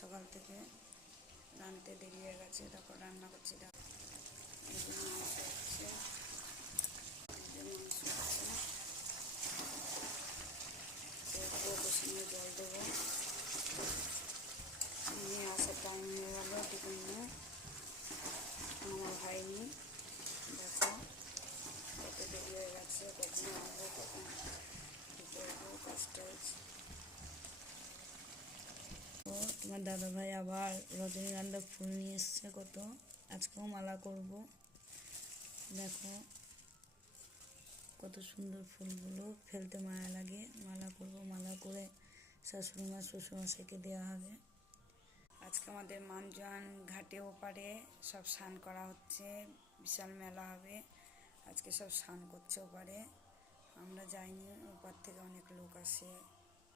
সকাল থেকে রাঁধতে দেরি হয়ে গেছে, তারপর রান্না করছি। মাংস হচ্ছে, সঙ্গে জল দেবো। নিয়ে আসার টাইম হয়ে গেল, টিফিন নিয়ে আমার হয়নি। দেখো কত দেরি হয়ে গেছে, কখন আসবো, কখন কাজটা হচ্ছে। তো তোমার দাদাভাই আবার রজনীগন্ধা ফুল নিয়ে এসছে কত, আজকেও মালা করব। দেখো কত সুন্দর ফুলগুলো, ফেলতে মায়া লাগে। মালা করব, মালা করে শাশুড়িমা শ্বশুরমশাইকে দেওয়া হবে। আজকে আমাদের মানজান ঘাটে ওপারে সব স্নান করা হচ্ছে, বিশাল মেলা হবে। আজকে সব স্নান করছে ওপারে, আমরা যাইনি, ওপার থেকে অনেক লোক আসে।